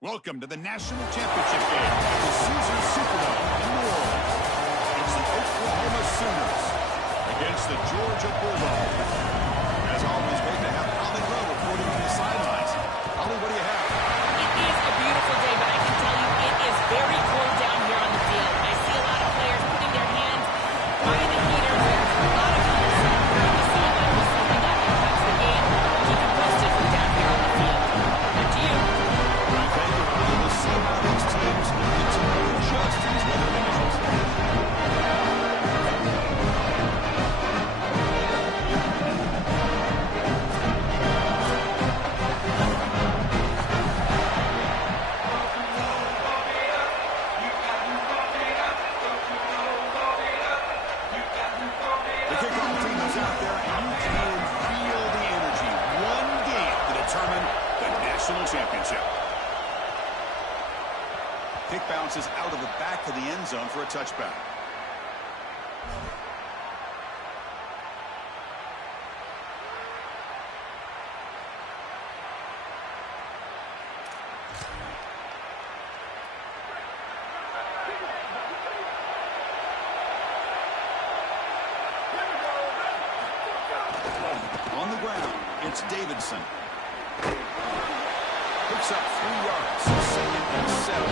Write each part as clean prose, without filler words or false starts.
Welcome to the National Championship game at the Caesars Superdome in New Orleans. It's the Oklahoma Sooners against the Georgia Bulldogs. As always, great to have Holly Rowe reporting from the sidelines. Holly, what do you have? It is a beautiful day, but I can tell you it is very cold down here on the field. I see a lot of players putting their hands by the heaters. There's a lot of concern around the sideline with something that impacts the game. Keep it posted from down here on the field. Back to you. Thank you. We'll see how these teams continue to adjust to these weather conditions. The kickoff team is out there, and you can feel the energy. One game to determine the national championship. Kick bounces out of the back of the end zone for a touchback. On the ground, it's Davidson. Picks up 3 yards, second and 7.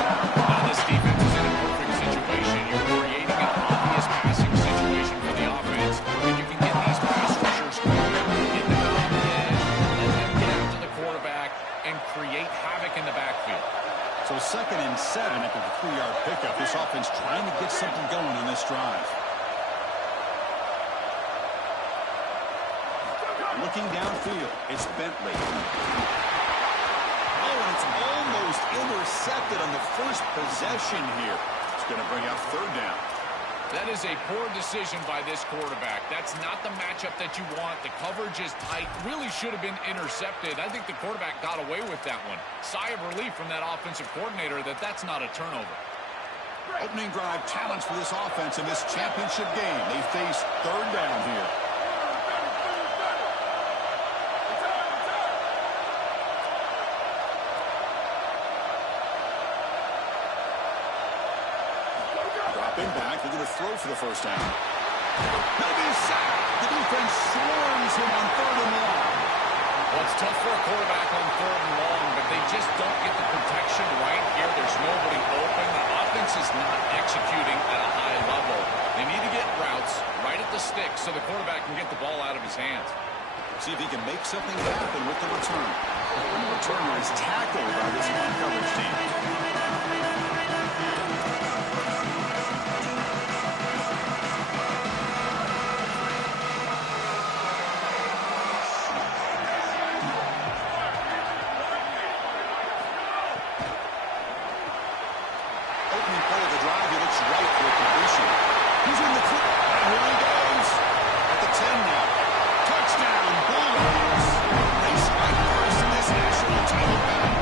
Now this defense is in a perfect situation. You're creating an obvious passing situation for the offense, and you can get these pass rushers going, get them out on the edge, let them get after the quarterback, and create havoc in the backfield. So second and 7 after the 3-yard pickup. This offense trying to get something going on this drive. Looking downfield, it's Bentley. Oh, and it's almost intercepted on the first possession here. It's going to bring up third down. That is a poor decision by this quarterback. That's not the matchup that you want. The coverage is tight. Really should have been intercepted. I think the quarterback got away with that one. Sigh of relief from that offensive coordinator that that's not a turnover. Opening drive challenge for this offense in this championship game. They face third down here. Dropping back, they're going to throw for the first down. He'll be sacked. The defense swarms him on third and long. Well, it's tough for a quarterback on third and long, but they just don't get the protection right here. There's nobody open. The offense is not executing at a high level. They need to get routes right at the stick so the quarterback can get the ball out of his hands. See if he can make something happen with the return. And the returner is tackled by this man coverage team. Opening play of the drive, he looks right for a completion. He's in the clear. And here he goes. At the 10 now. Touchdown, Bulldogs. They strike first in this national title battle.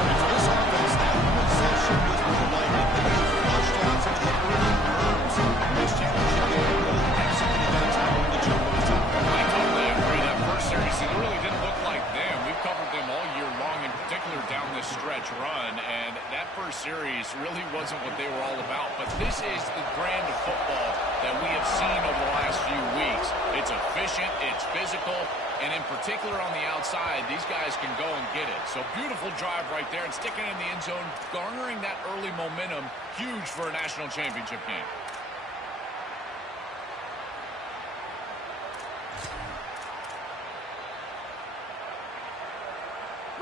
And for this offense, that possession was more likely. They flushed out some of the early nerves in this championship game. Really executed that time on the jump on top. I totally agree. That first series, it really didn't look like them. We've covered them all year long, in particular down this stretch run, and that first series really wasn't what they were all about. But this is the brand of football that we have seen over the last few weeks. It's efficient, it's physical, and in particular on the outside, these guys can go and get it. So beautiful drive right there and sticking in the end zone, garnering that early momentum, huge for a national championship game.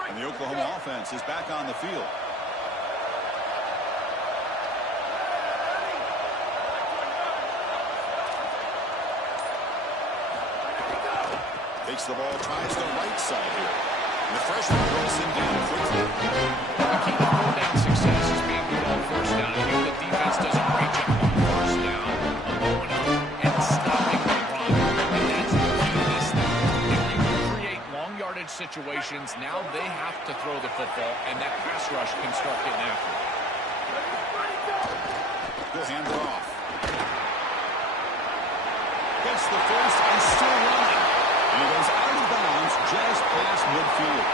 And the Oklahoma offense is back on the field. Takes the ball, tries the right side here. And the freshman brings him down quickly. The key to third down success is being good on first down. And here the defense does a great job on first down of going up and stopping the run. And that's the key to this thing. If you can create long yardage situations, now they have to throw the football, and that pass rush can start getting after it. He'll hand it off. Gets the first and still running. And he goes out of bounds just past midfield.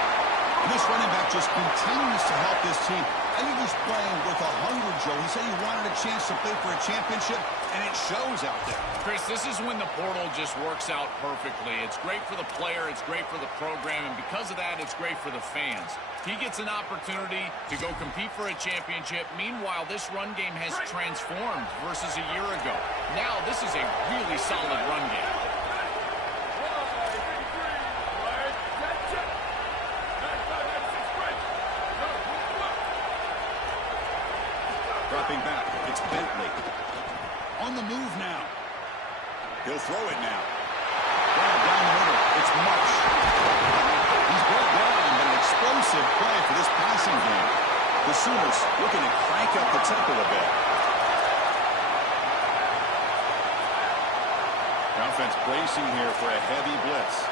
And this running back just continues to help this team. I think he's playing with a hunger, Joe. He said he wanted a chance to play for a championship, and it shows out there. Chris, this is when the portal just works out perfectly. It's great for the player, it's great for the program, and because of that, it's great for the fans. He gets an opportunity to go compete for a championship. Meanwhile, this run game has transformed versus a year ago. Now, this is a really solid run game. Dropping back, it's Bentley. On the move now. He'll throw it now. Down the middle, it's Marsh. He's brought down, but an explosive play for this passing game. The Sooners looking to crank up the tempo a bit. The offense bracing here for a heavy blitz.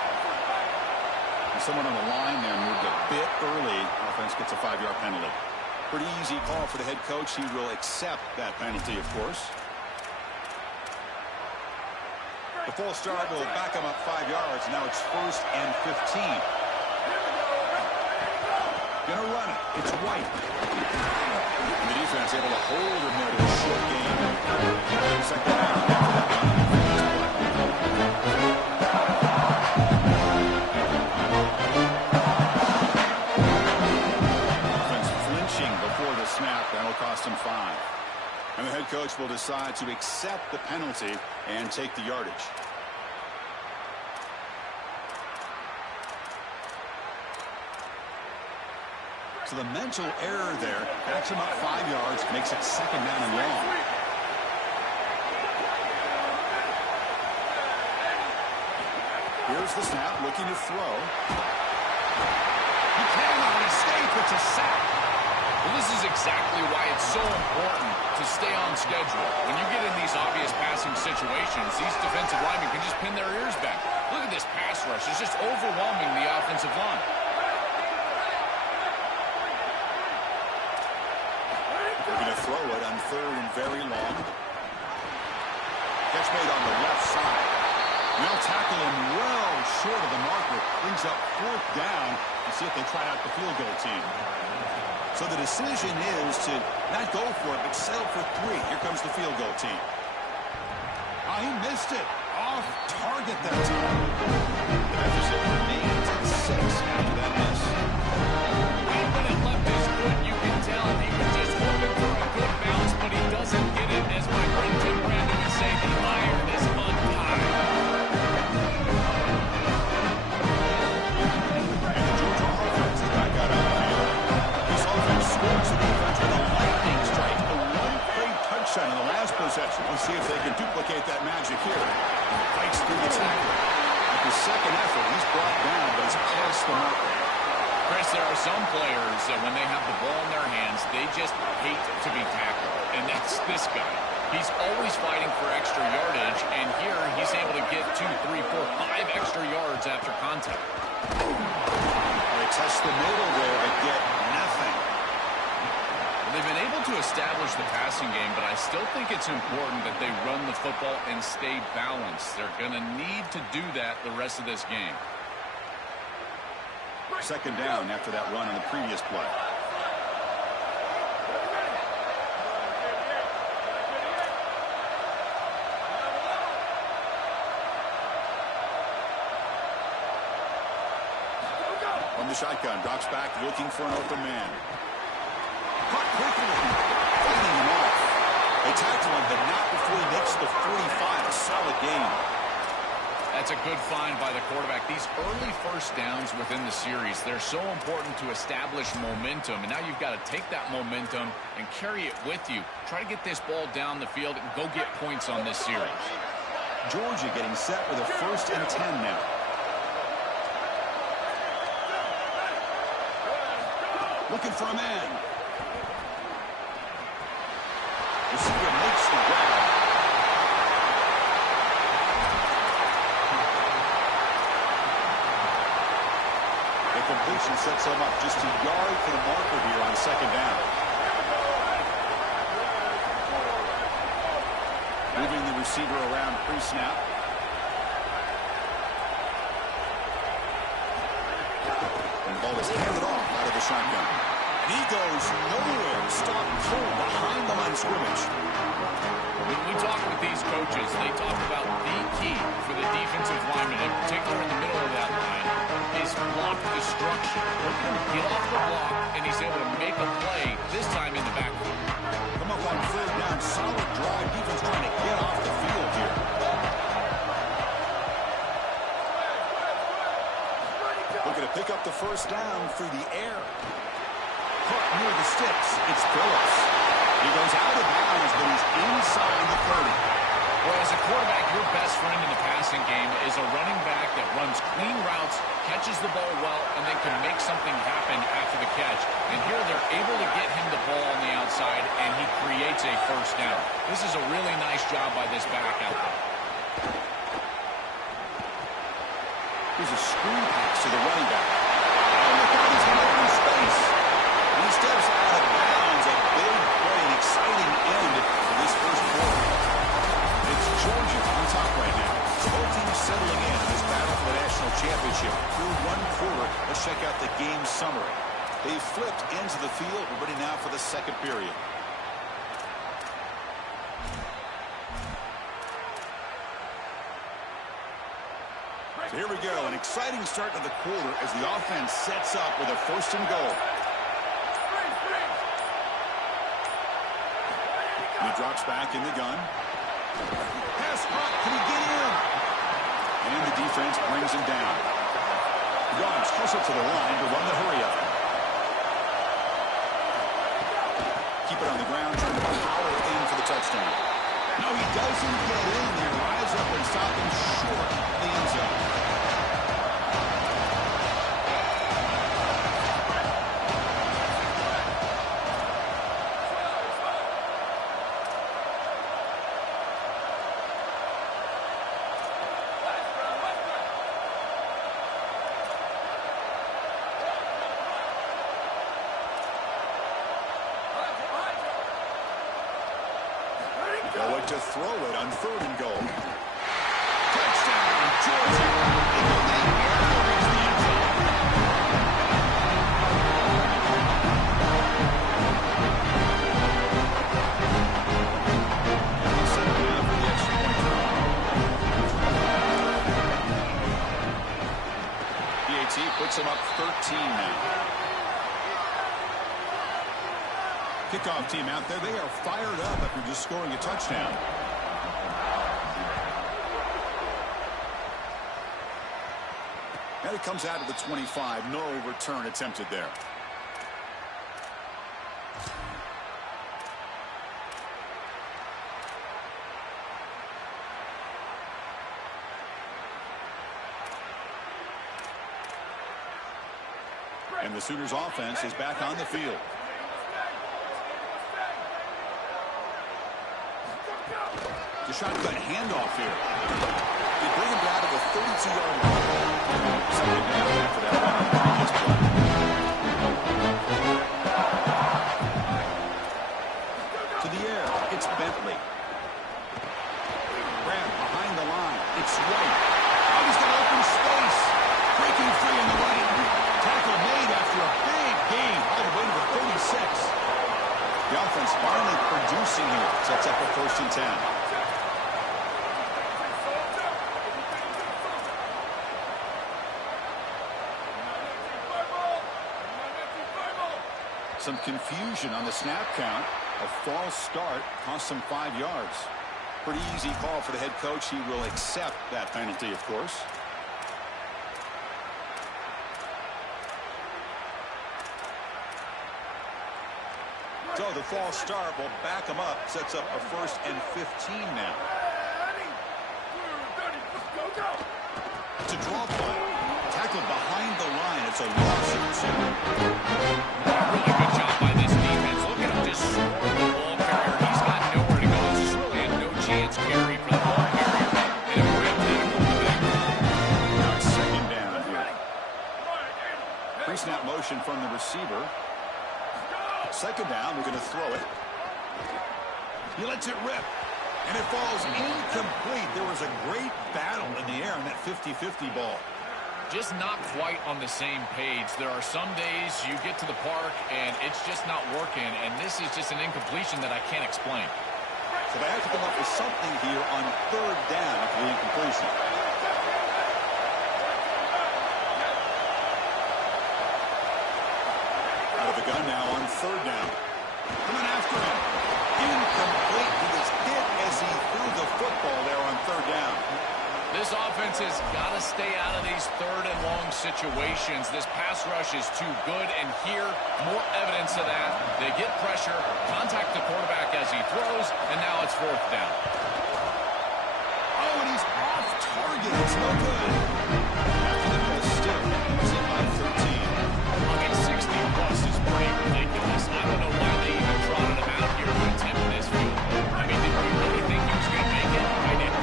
And someone on the line there moved a bit early. Offense gets a 5-yard penalty. Pretty easy call for the head coach. He will accept that penalty, of course. The false start will back him up 5 yards. Now it's 1st and 15. Gonna run it. It's White. And the defense able to hold him there to a short game. Second down after that run. Offense flinching before the snap. That'll cost him 5. And the head coach will decide to accept the penalty and take the yardage. So the mental error there backs him up 5 yards, makes it 2nd down and long. Here's the snap, looking to throw. He cannot escape. It's a sack. Well, this is exactly why it's so important to stay on schedule. When you get in these obvious passing situations, these defensive linemen can just pin their ears back. Look at this pass rush. It's just overwhelming the offensive line. They're going to throw it on 3rd and very long. Catch made on the left side. They'll tackle him well short of the marker. Brings up 4th down to see if they try out the field goal team. So the decision is to not go for it, but settle for 3. Here comes the field goal team. Oh, he missed it. Off target that time. The deficit remains at 6 after that miss. And when it left his foot, you can tell he was just hoping for a good bounce, but he doesn't get it. As my friend Tim Brandon would say, the iron is untied. And the Georgia offense is back out on the field. This offense scores the defense with a lightning strike. A one-play touchdown in the last possession. Let's see if they can duplicate that magic here. Fights through the tackle. At the second effort, he's brought down, but he's past the marker. Chris, there are some players that when they have the ball in their hands, they just hate to be tackled. And that's this guy. He's always fighting for extra yardage, and here he's able to get 2, 3, 4, 5 extra yards after contact. They test the middle there, but get nothing. They've been able to establish the passing game, but I still think it's important that they run the football and stay balanced. They're going to need to do that the rest of this game. 2nd down after that run on the previous play. From the shotgun, drops back, looking for an open man. Caught quickly, fighting him off. They tackle him, but not before he makes the 45. A solid game. That's a good find by the quarterback. These early first downs within the series, they're so important to establish momentum. And now you've got to take that momentum and carry it with you. Try to get this ball down the field and go get points on this series. Georgia getting set with a 1st and 10 now. Looking for a man. Receiver makes the grab. The completion sets him up just a yard for the marker here on 2nd down. Moving the receiver around pre-snap. And the ball is handed off. of the shotgun. And he goes nowhere. Stop cold behind the line of scrimmage. When we talk with these coaches, they talk about the key for the defensive lineman, in particular in the middle of that line, is block destruction. Look at him get off the block, and he's able to make a play, this time in the backfield. Come up on third down. Solid drive. Defense trying to get off the field here. Looking to pick up the first down through the air. Caught near the sticks. It's Phillips. He goes out of bounds, but he's inside the 30. Well, as a quarterback, your best friend in the passing game is a running back that runs clean routes, catches the ball well, and then can make something happen after the catch. And here they're able to get him the ball on the outside, and he creates a first down. This is a really nice job by this back out there. Here's a screen pass to the running back. Oh, look out, he's in open space. And he steps out of bounds. A big play, an exciting end to this first quarter. It's Georgia on top right now. Both teams settling in this battle for the national championship. Through one quarter, let's check out the game summary. They flipped into the field. We're ready now for the second period. So here we go, an exciting start to the quarter as the offense sets up with a first and goal. And he drops back in the gun. Pass caught, can he get in? And the defense brings him down. Dogs hustle to the line to run the hurry up. Keep it on the ground, trying to power in for the touchdown. No, he doesn't get in there. Rise up and stop him short of the end zone. Going to throw it on third and goal. Touchdown, Georgia. And the lead carries the end zone. Set it down for the extra point throw. PAT puts him up 13 now. Kickoff team out there. They are fired up after just scoring a touchdown. And it comes out of the 25. No return attempted there. And the Sooners offense is back on the field. The shotgun handoff here. They bring him down to the 32-yard line. Second down after that one on the previous play. To the air, it's Bentley. Grab behind the line. It's White. Oh, he's got open space. Breaking free in the right. Tackle made after a big gain all the way to the 36. The offense finally producing here. Sets up a first and 10. Some confusion on the snap count. A false start cost him 5 yards. Pretty easy call for the head coach. He will accept that penalty, of course. So the false start will back him up. Sets up a first and 15 now. It's a draw play. Tackled behind the line. It's a loss of 2. Really good job by this defense. Look at him just swarm the ball carrier. He's got nowhere to go. This is really a no-chance carry for the ball carrier. And a real critical thing. Now it's second down here. Pre-snap motion from the receiver. Second down, we're going to throw it. He lets it rip. And it falls incomplete. There was a great battle in the air on that 50-50 ball. just not quite on the same page. There are some days you get to the park and it's just not working, and this is just an incompletion that I can't explain. So they have to come up with something here on third down after the incompletion. Out of the gun now on third down. Coming after him. Incomplete. He was hit as he threw the football there on third down. This offense has got to stay out of these third and long situations. This pass rush is too good, and here, more evidence of that. They get pressure, contact the quarterback as he throws, and now it's fourth down. Oh, and he's off target. It's no good. After the miss, still, he's in by 13. I mean, 60 plus is pretty ridiculous. I don't know why they even trotted him out here to attempt this field goal. I mean, did we really think he was going to make it? I didn't.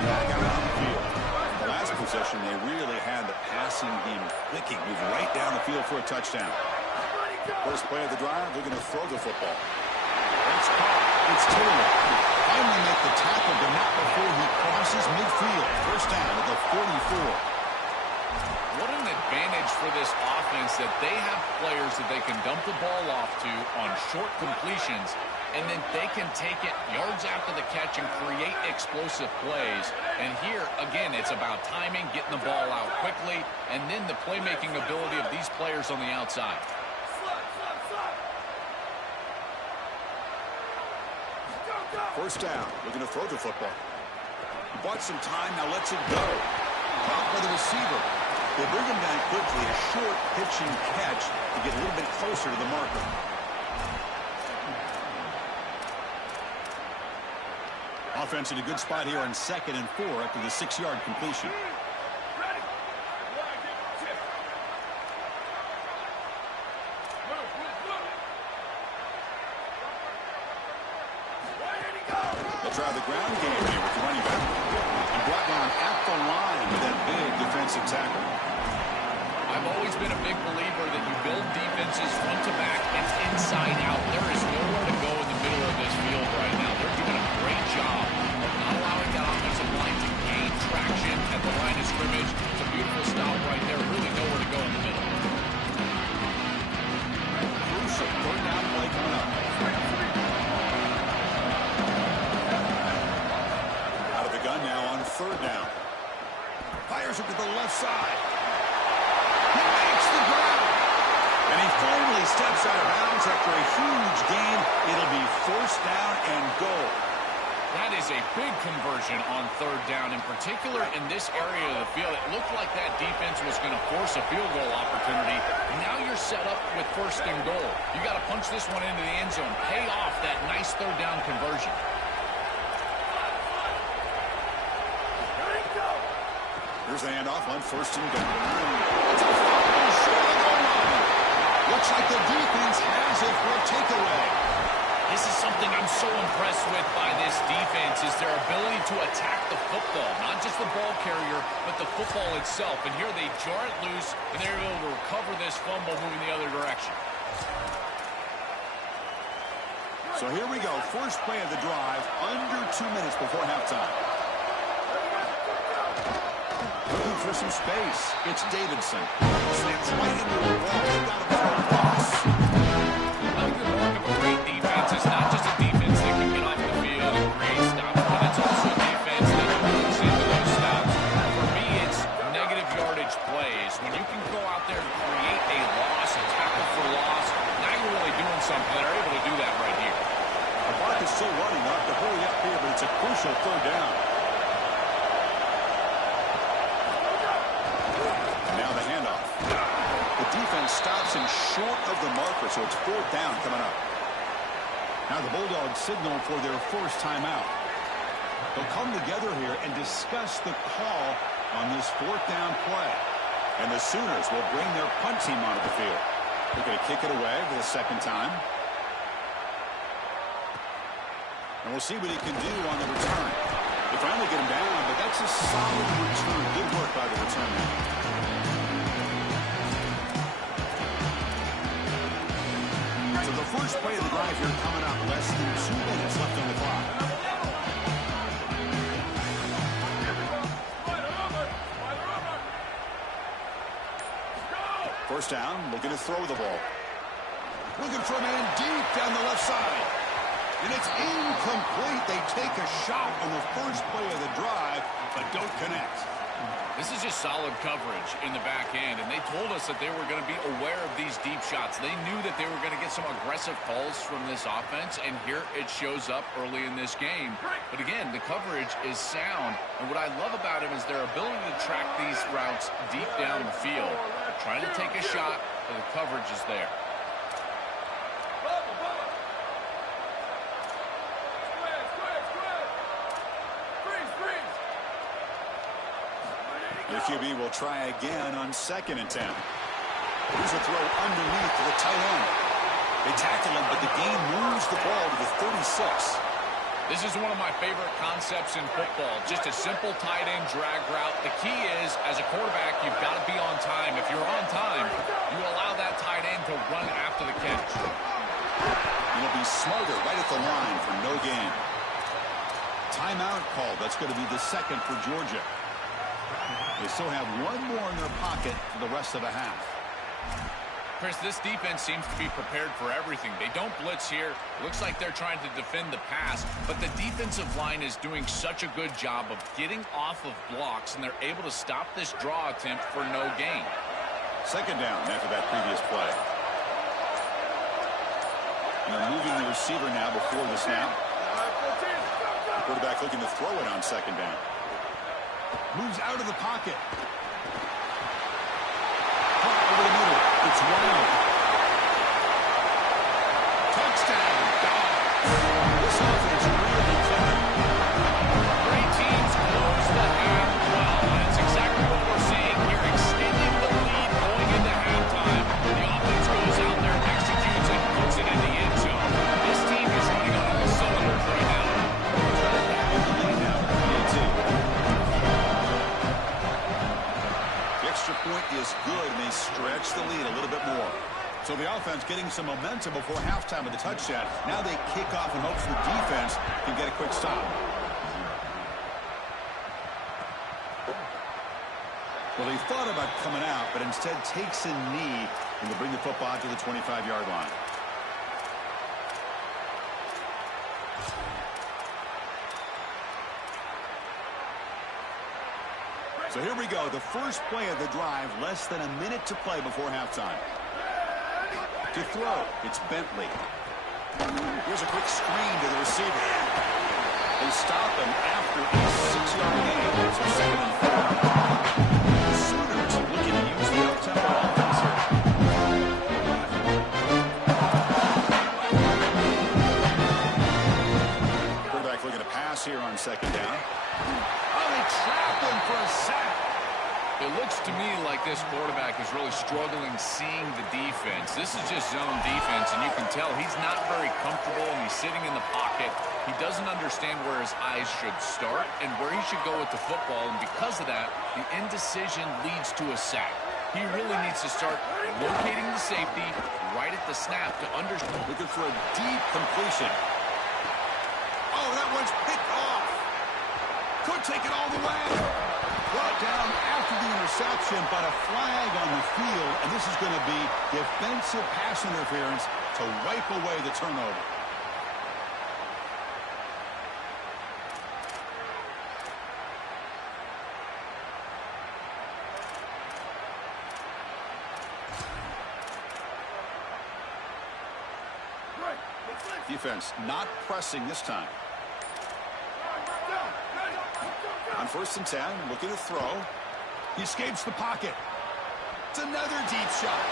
Back out on the field. The last possession, they really had the passing game clicking, move right down the field for a touchdown. First play of the drive, they're going to throw the football. It's caught. It's Taylor. Finally make the tackle, but not before he crosses midfield. First down at the 44. What an advantage for this offense that they have players that they can dump the ball off to on short completions, and then they can take it yards after the catch and create explosive plays. And here, again, it's about timing, getting the ball out quickly, and then the playmaking ability of these players on the outside. First down, looking to throw the football. He bought some time, now lets it go. Caught by the receiver. They bring him down quickly, a short pitching catch to get a little bit closer to the marker. Offense in a good spot here on 2nd and 4 after the 6-yard completion. They'll try the ground game here with the running back. And brought down at the line with that big defensive tackle. I've always been a big believer that you build defenses front to back and inside out. There is nowhere to go in the middle of this field right now. They're doing a great job of not allowing that offensive line to gain traction at the line of scrimmage. It's a beautiful stop right there. Really nowhere to go in the middle. Crucial third down play coming up. Out of the gun now on third down. Fires it to the left side. He makes the ground. And he finally steps out of bounds after a huge gain. It'll be first down and goal. That is a big conversion on third down, in particular in this area of the field. It looked like that defense was going to force a field goal opportunity. Now you're set up with first and goal. You got to punch this one into the end zone. Pay off that nice third down conversion. Here's the handoff on first and goal. It's a foul short of the goal line. Looks like the defense has it for a takeaway. This is something I'm so impressed with by this defense is their ability to attack the football. Not just the ball carrier, but the football itself. And here they jar it loose, and they're able to recover this fumble moving the other direction. So here we go. First play of the drive, under 2 minutes before halftime. Looking for some space. It's Davidson. Slants right into the wall. They've got him for a loss. I think the mark of a great defense is not just a defense that can get off the field and create stops, but it's also a defense that moves into those stops. For me, it's negative yardage plays. When you can go out there and create a loss, a tackle for loss, now you're really doing something. They're able to do that right here. The clock is still running. They'll have to hurry up here, but it's a crucial third down. Now the handoff. The defense stops him short of the marker, so it's fourth down coming up. Now the Bulldogs signal for their first timeout. They'll come together here and discuss the call on this fourth down play. And the Sooners will bring their punt team onto the field. They're going to kick it away for the second time. And we'll see what he can do on the return. They finally get him down, but that's a solid return. Good work by the return man. So the first play of the drive here coming up. Less than 2 minutes left on the clock. First down, looking to throw the ball. Looking for a man deep down the left side. And it's incomplete. They take a shot on the first play of the drive, but don't connect. This is just solid coverage in the back end, and they told us that they were going to be aware of these deep shots. They knew that they were going to get some aggressive calls from this offense, and here it shows up early in this game. But again, the coverage is sound, and what I love about him is their ability to track these routes deep down the field. Trying to take a shot, but the coverage is there. The QB will try again on 2nd and 10. Here's a throw underneath to the tight end. They tackle him, but the game moves the ball to the 36. This is one of my favorite concepts in football. Just a simple tight end drag route. The key is, as a quarterback, you've got to be on time. If you're on time, you allow that tight end to run after the catch. He'll be smarter right at the line for no gain. Timeout call. That's going to be the second for Georgia. They still have one more in their pocket for the rest of the half. Chris, this defense seems to be prepared for everything. They don't blitz here. Looks like they're trying to defend the pass, but the defensive line is doing such a good job of getting off of blocks, and they're able to stop this draw attempt for no gain. 2nd down after that previous play. And they're moving the receiver now before the snap. The quarterback looking to throw it on 2nd down. Moves out of the pocket. Over the middle. It's wild. Touchdown. This offense really clever. Great teams close the half well, and it's exactly what we're seeing here. Extending the lead going into halftime. The offense goes out there, executes, and puts it in the end zone. This team is running on all cylinders right now. In the lead now. 22. Extra point is good, and they stretch the lead a little bit more. So the offense getting some momentum before halftime with the touchdown. Now they kick off in hopes the defense can get a quick stop. Well, they thought about coming out, but instead takes a knee and they bring the football to the 25-yard line. So here we go, the first play of the drive, less than a minute to play before halftime. To throw, it's Bentley. Here's a quick screen to the receiver. They stop him after a 6-yard gain. So 2nd and 4. The Sooners looking to use the up-tempo offense here. Quarterback looking to pass here on 2nd down. Oh, they trap him for a sack. It looks to me like this quarterback is really struggling seeing the defense. This is just zone defense, and you can tell he's not very comfortable, and he's sitting in the pocket. He doesn't understand where his eyes should start and where he should go with the football, and because of that, the indecision leads to a sack. He really needs to start locating the safety right at the snap to understand. Looking for a deep completion. Oh, that one's picked off. Could take it all the way. Brought down after the interception, but a flag on the field, and this is going to be defensive pass interference to wipe away the turnover. Defense not pressing this time. On 1st and 10, looking to throw. He escapes the pocket. It's another deep shot.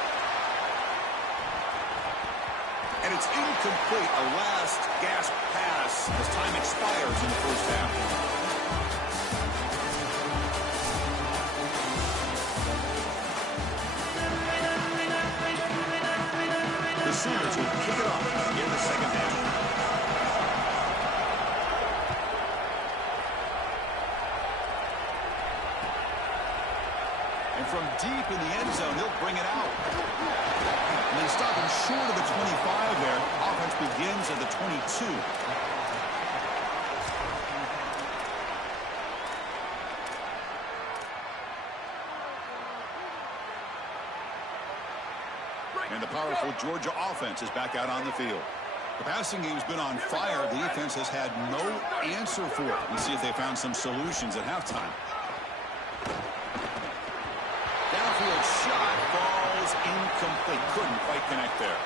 And it's incomplete. A last gasp pass as time expires in the first half. The Sooners will kick it off in the second half. And from deep in the end zone, he'll bring it out. And they stop him short of the 25 there. Offense begins at the 22. And the powerful Georgia offense is back out on the field. The passing game's been on fire. The defense has had no answer for it. Let's see if they found some solutions at halftime. Downfield shot falls incomplete. Couldn't quite connect there.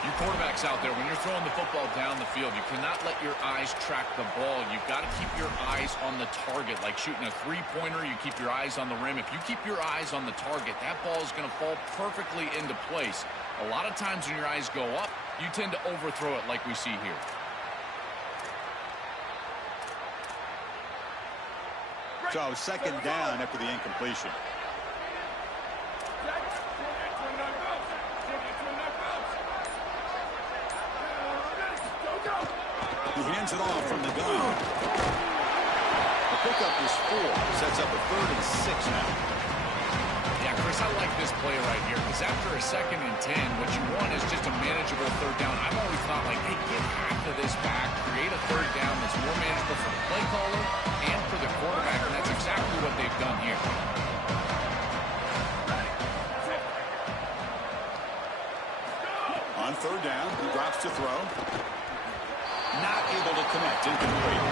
You quarterbacks out there, when you're throwing the football down the field, you cannot let your eyes track the ball. You've got to keep your eyes on the target. Like shooting a three-pointer, you keep your eyes on the rim. If you keep your eyes on the target, that ball is going to fall perfectly into place. A lot of times when your eyes go up, you tend to overthrow it like we see here. So second down after the incompletion. He hands it off from the gun. The pickup is 4. Sets up a 3rd and 6 now. Yeah, Chris, I like this play right here because after a 2nd and 10, what you want is just a manageable 3rd down. I've always thought, like, hey, get half of this back, create a 3rd down that's more manageable for the play caller and for the quarterback, and that's exactly what they've done here. On 3rd down, he drops to throw. Not able to connect. Incomplete.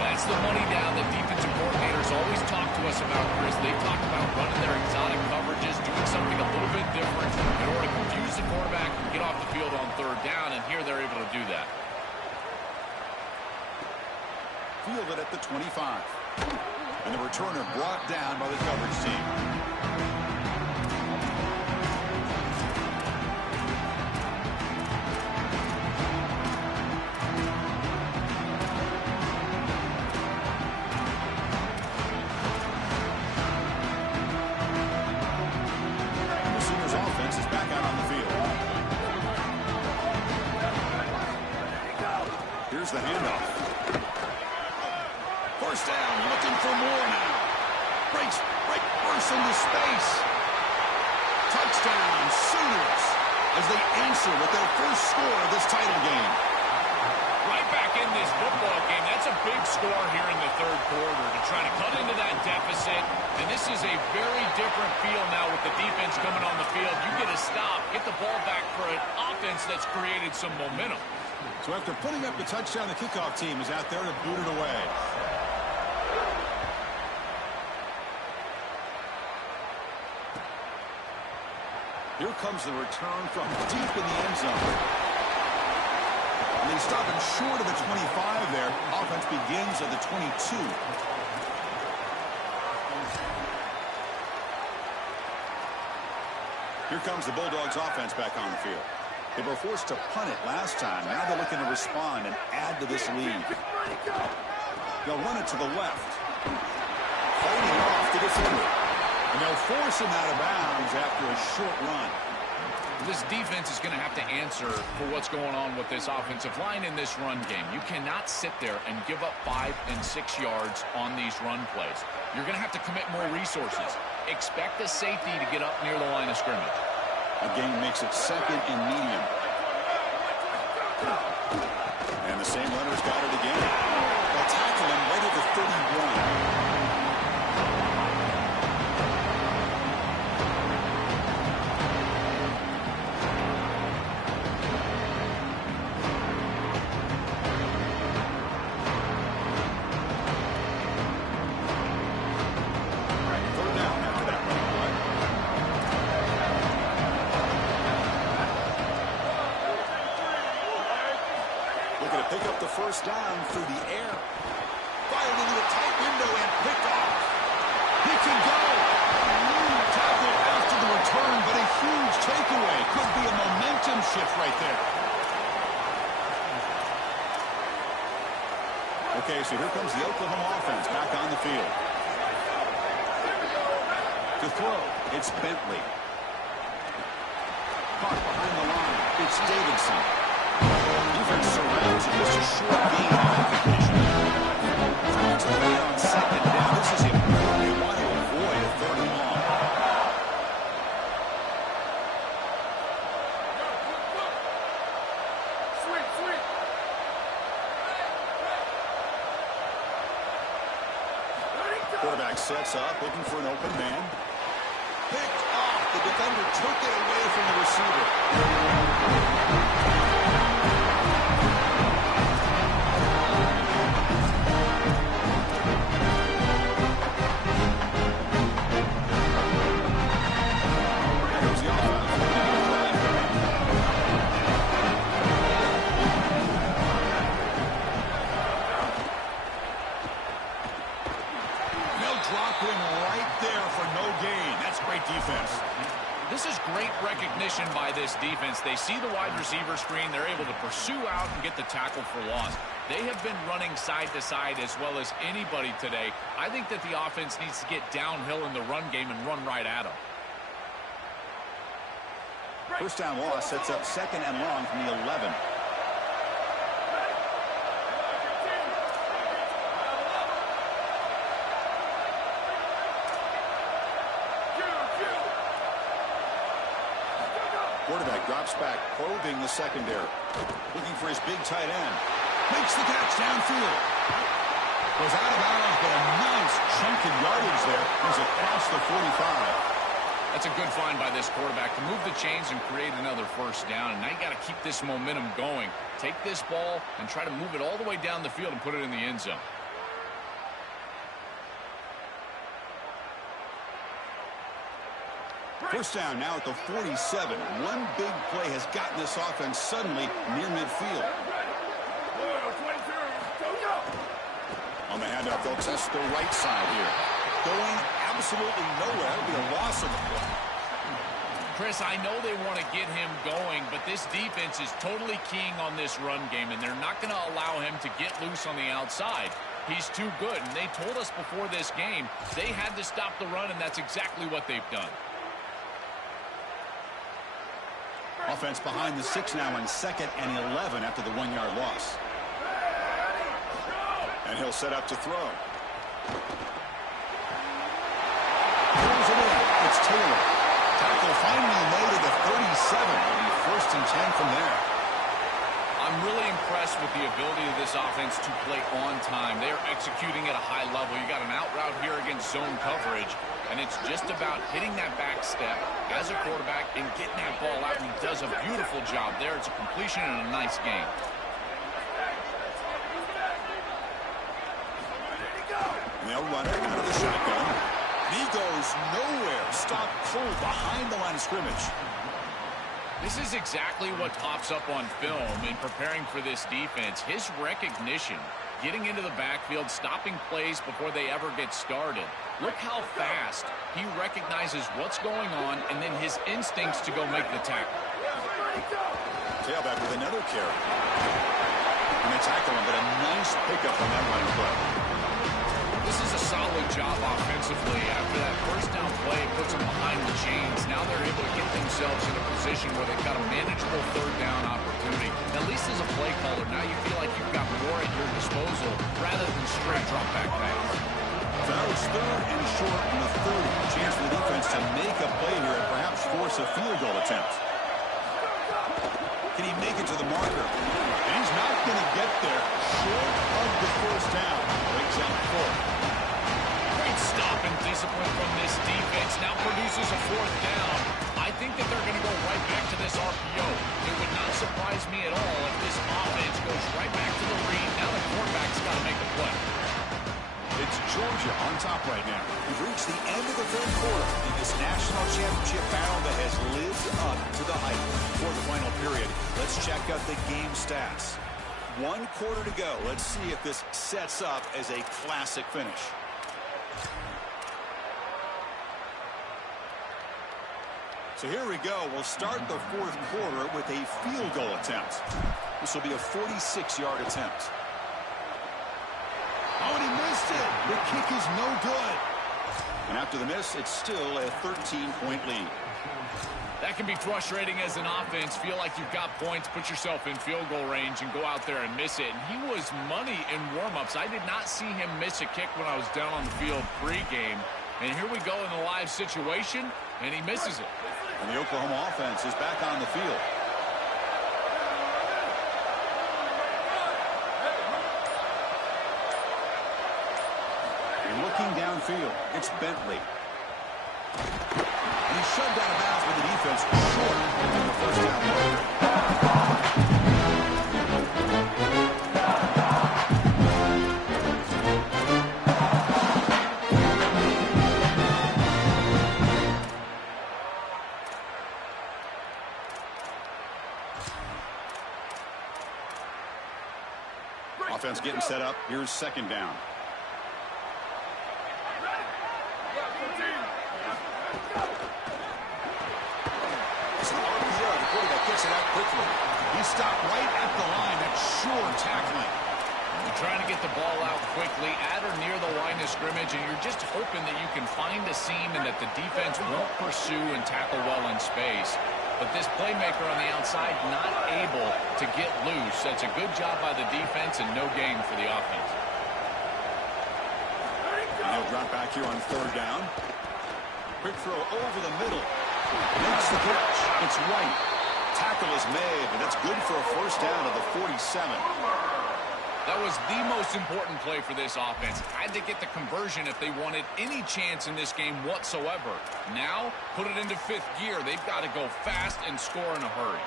That's the money down that defensive coordinators always talk to us about, Chris. They talk about running their exotic coverages, doing something a little bit different in order to confuse the quarterback and get off the field on 3rd down, and here they're able to do that. Fielded at the 25. And the returner brought down by the coverage team. Here's the handoff. First down, looking for more now. Breaks right burst into space. Touchdown, Sooners, as they answer with their first score of this title game. Right back in this football game. That's a big score here in the 3rd quarter to try to cut into that deficit. And this is a very different feel now with the defense coming on the field. You get a stop, get the ball back for an offense that's created some momentum. So after putting up the touchdown, the kickoff team is out there to boot it away. Here comes the return from deep in the end zone. And they stop him short of the 25 there. Offense begins at the 22. Here comes the Bulldogs offense back on the field. They were forced to punt it last time. Now they're looking to respond and add to this lead. They'll run it to the left. Fighting off the defender. And they'll force him out of bounds after a short run. This defense is going to have to answer for what's going on with this offensive line in this run game. You cannot sit there and give up 5 and 6 yards on these run plays. You're going to have to commit more resources. Expect the safety to get up near the line of scrimmage. A gain makes it 2nd and medium. And the same runner's got it again. They'll tackle him right at the 31. First down through the air. Fired into the tight window and picked off. He can go. Tackle after the return, but a huge takeaway. Could be a momentum shift right there. Okay, so here comes the Oklahoma offense back on the field. To throw, it's Bentley. Caught behind the line, it's Davidson. Defense surrounds him. Just a short gain on completion. Thrown to the right on 2nd down. This is important. They want to avoid a 3rd and long. Quarterback sets up, looking for an open man. Picked off. The defender took it away from the receiver. Here's the offense. They'll drop him right there for no gain. That's great defense. This is great recognition by this defense. They see the wide receiver screen. They're able to pursue out and get the tackle for loss. They have been running side to side as well as anybody today. I think that the offense needs to get downhill in the run game and run right at them. First down loss sets up second and long from the 11. Quarterback drops back, probing the secondary. Looking for his big tight end. Makes the catch downfield. Goes out of bounds, but a nice chunk of yardage there. He's across the 45. That's a good find by this quarterback to move the chains and create another first down. And now you got to keep this momentum going. Take this ball and try to move it all the way down the field and put it in the end zone. First down now at the 47. One big play has gotten this offense suddenly near midfield. On the handoff, they'll test the right side here. Going absolutely nowhere. It'll be a loss of the play. Chris, I know they want to get him going, but this defense is totally keying on this run game, and they're not going to allow him to get loose on the outside. He's too good, and they told us before this game they had to stop the run, and that's exactly what they've done. Offense behind the 6 now in second and 11 after the 1-yard loss. And he'll set up to throw. Throws it in. It's Taylor. Tackle finally made at the 37. It'll be first and 10 from there. I'm really impressed with the ability of this offense to play on time. They are executing at a high level. You got an out route here against zone coverage, and it's just about hitting that back step as a quarterback and getting that ball out, and he does a beautiful job there. It's a completion and a nice game. They'll run it out of the shotgun. He goes nowhere. Stop cold behind the line of scrimmage. This is exactly what pops up on film in preparing for this defense. His recognition, getting into the backfield, stopping plays before they ever get started. Look how fast he recognizes what's going on and then his instincts to go make the tackle. Tailback with another carry. And they tackle him, but a nice pickup on that line play. This is a solid job offensively. After that first down play, it puts them behind the chains. Now they're able to get themselves in a position where they've got a manageable third down opportunity. At least as a play caller, now you feel like you've got more at your disposal rather than straight drop back pass. So that was third and short in the 30. Chance for the defense to make a play here and perhaps force a field goal attempt. Can he make it to the marker? And he's not going to get there. Short of the first down. Breaks out four. Great stop and discipline from this defense. Now produces a fourth down. I think that they're going to go right back to this RPO. It would not surprise me at all if this offense goes right back to the read. Now the quarterback's got to make a play. It's Georgia on top right now. We've reached the end of the third quarter in this national championship battle that has lived up to the hype. For the final period, let's check out the game stats. 1 quarter to go. Let's see if this sets up as a classic finish. So here we go. We'll start the fourth quarter with a field goal attempt. This will be a 46-yard attempt. Oh, and he missed it. The kick is no good. And after the miss, it's still a 13-point lead. That can be frustrating as an offense. Feel like you've got points, put yourself in field goal range, and go out there and miss it. And he was money in warm-ups. I did not see him miss a kick when I was down on the field pregame. And here we go in the live situation, and he misses it. And the Oklahoma offense is back on the field. Looking downfield, it's Bentley. And he's shoved out of bounds with the defense short of the first down marker. Offense getting set up. Here's second down. It's an RPO. The quarterback gets it out quickly. He stopped right at the line. That's sure tackling. You're trying to get the ball out quickly at or near the line of scrimmage, and you're just hoping that you can find a seam and that the defense won't pursue and tackle well in space. But this playmaker on the outside not able to get loose. That's a good job by the defense and no gain for the offense. And he'll drop back here on third down. Quick throw over the middle. Makes the catch. It's White. Tackle is made, but that's good for a first down at the 47. That was the most important play for this offense. Had to get the conversion if they wanted any chance in this game whatsoever. Now, put it into fifth gear. They've got to go fast and score in a hurry.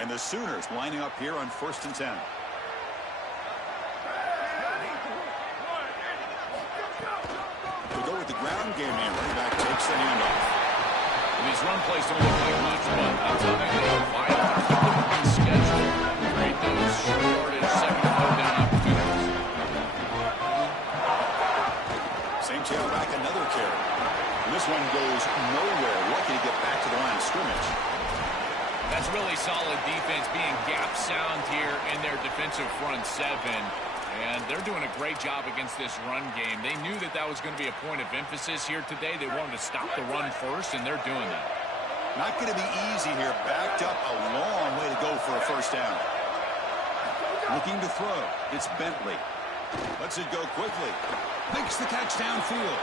And the Sooners lining up here on 1st and 10. To go with the ground game here. Running back takes the handoff. These run plays don't look like much, but I'm telling you, they are vital. Keep them on schedule. Create those short yardage second and third down opportunities. Same tailback, another carry. And this one goes nowhere. Lucky to get back to the line of scrimmage. That's really solid defense, being gap sound here in their defensive front seven. And they're doing a great job against this run game. They knew that that was going to be a point of emphasis here today. They wanted to stop the run first, and they're doing that. Not going to be easy here. Backed up a long way to go for a first down. Looking to throw. It's Bentley. Lets it go quickly. Makes the catch downfield.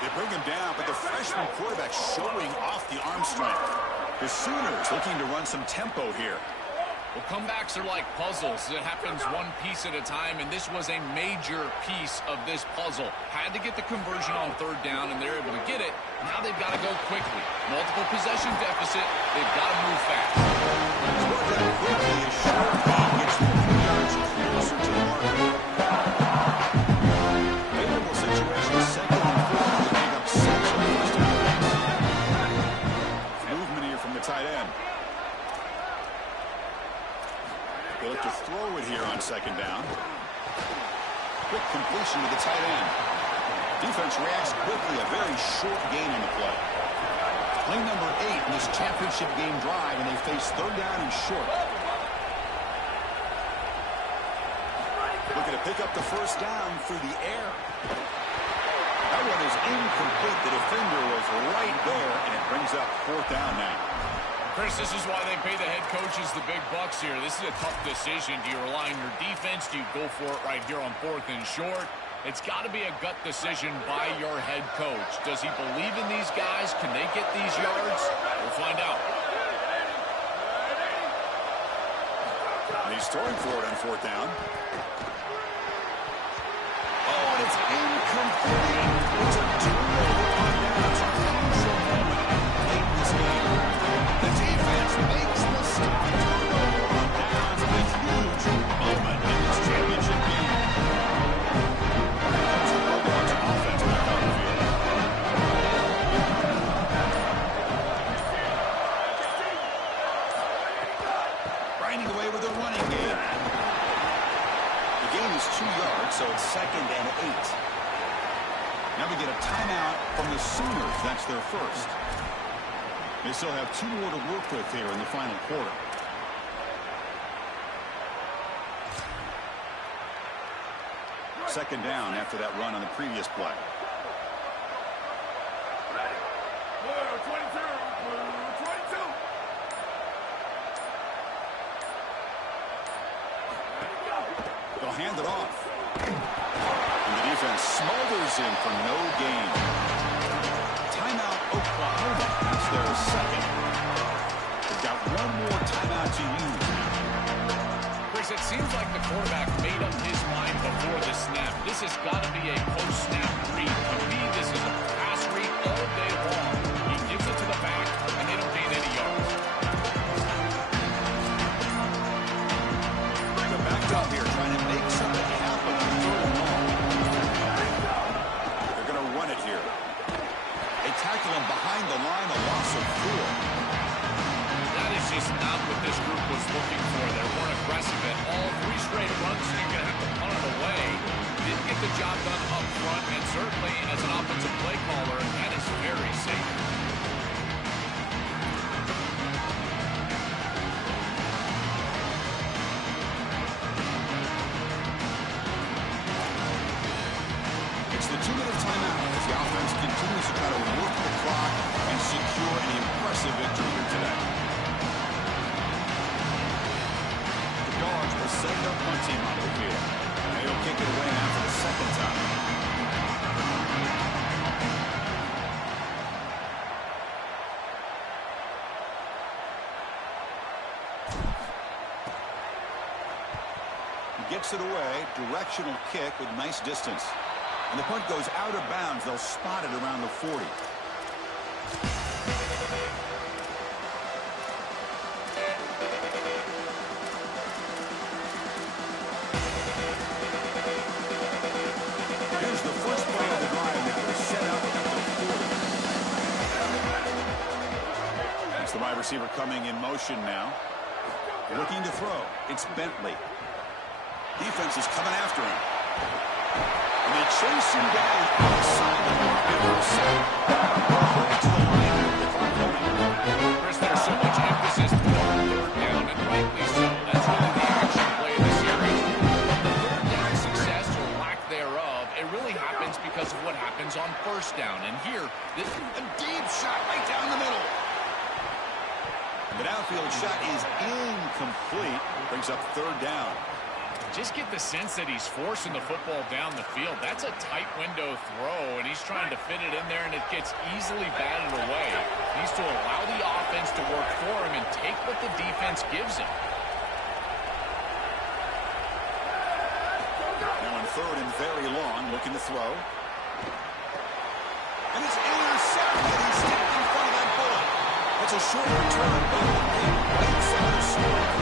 They bring him down, but the freshman quarterback showing off the arm strength. The Sooners looking to run some tempo here. Well, comebacks are like puzzles. It happens one piece at a time, and this was a major piece of this puzzle. Had to get the conversion on third down, and they're able to get it. Now they've got to go quickly. Multiple possession deficit. They've got to move fast. Scored that quickly. A short gain gets 50 yards closer to the mark. Favorable situation, second and 4. They pick up 6 on the first down. Movement here from the tight end. They look to throw it here on second down. Quick completion to the tight end. Defense reacts quickly. A very short gain on the play. Play number 8 in this championship game drive, and they face third down and short. Looking to pick up the first down through the air. That one is incomplete. The defender was right there, and it brings up fourth down now. Chris, this is why they pay the head coaches the big bucks here. This is a tough decision. Do you rely on your defense? Do you go for it right here on fourth and short? It's got to be a gut decision by your head coach. Does he believe in these guys? Can they get these yards? We'll find out. And he's throwing for it on fourth down. Oh, and it's incomplete. It's a turnover on downs. A crucial moment late in this game. The defense makes the stop. Turnover on downs. A huge moment in this championship game. That's a Bulldogs offense back on the field. Grinding away with a running game. The gain is 2 yards, so it's second and 8. Now we get a timeout from the Sooners. That's their first. They still have 2 more to work with here in the final quarter. Second down after that run on the previous play. They'll hand it off. And the defense smothers in for no gain. Timeout, Oklahoma. That's their second. They've got one more timeout to use now. Chris, it seems like the quarterback made up his mind before the snap. This has got to be see a post-snap read. To me, this is a pass read all day long. He gives it to the back, and they don't gain any yards. They're backed up here, trying to make something happen on 3rd and long. They're going to run it here. They tackle him behind the line, a loss of 4. That is just not what this group was looking for. They weren't aggressive at all. 3 straight runs, so you're going to have to punt it away. Didn't get the job done up front, and certainly as an offensive play caller, that is very safe. It's the 2-minute timeout as the offense continues to try to work the clock and secure an impressive victory here today. The Dogs will send their punt team onto the field. And they'll kick it away now for the 2nd time. He gets it away. Directional kick with nice distance. And the punt goes out of bounds. They'll spot it around the 40. Here's the first play of the drive now to set up at the 40. That's the wide receiver coming in motion now. Looking to throw. It's Bentley. Defense is coming after him. And they chase him down outside the market for a sack. To the line with the clock running. Chris, there's so much emphasis put on 3rd down, and rightly so. That's really the action play of the series. But the 3rd down success or lack thereof, it really happens because of what happens on 1st down. And here, this A deep shot right down the middle. The downfield shot is incomplete. Brings up 3rd down. just get the sense that he's forcing the football down the field. That's a tight window throw, and he's trying to fit it in there, and it gets easily batted away. He needs to allow the offense to work for him and take what the defense gives him. Now on 3rd and very long, looking to throw. And it's intercepted. He's stepped in front of that bullet. That's a short return, but right side of the scoring.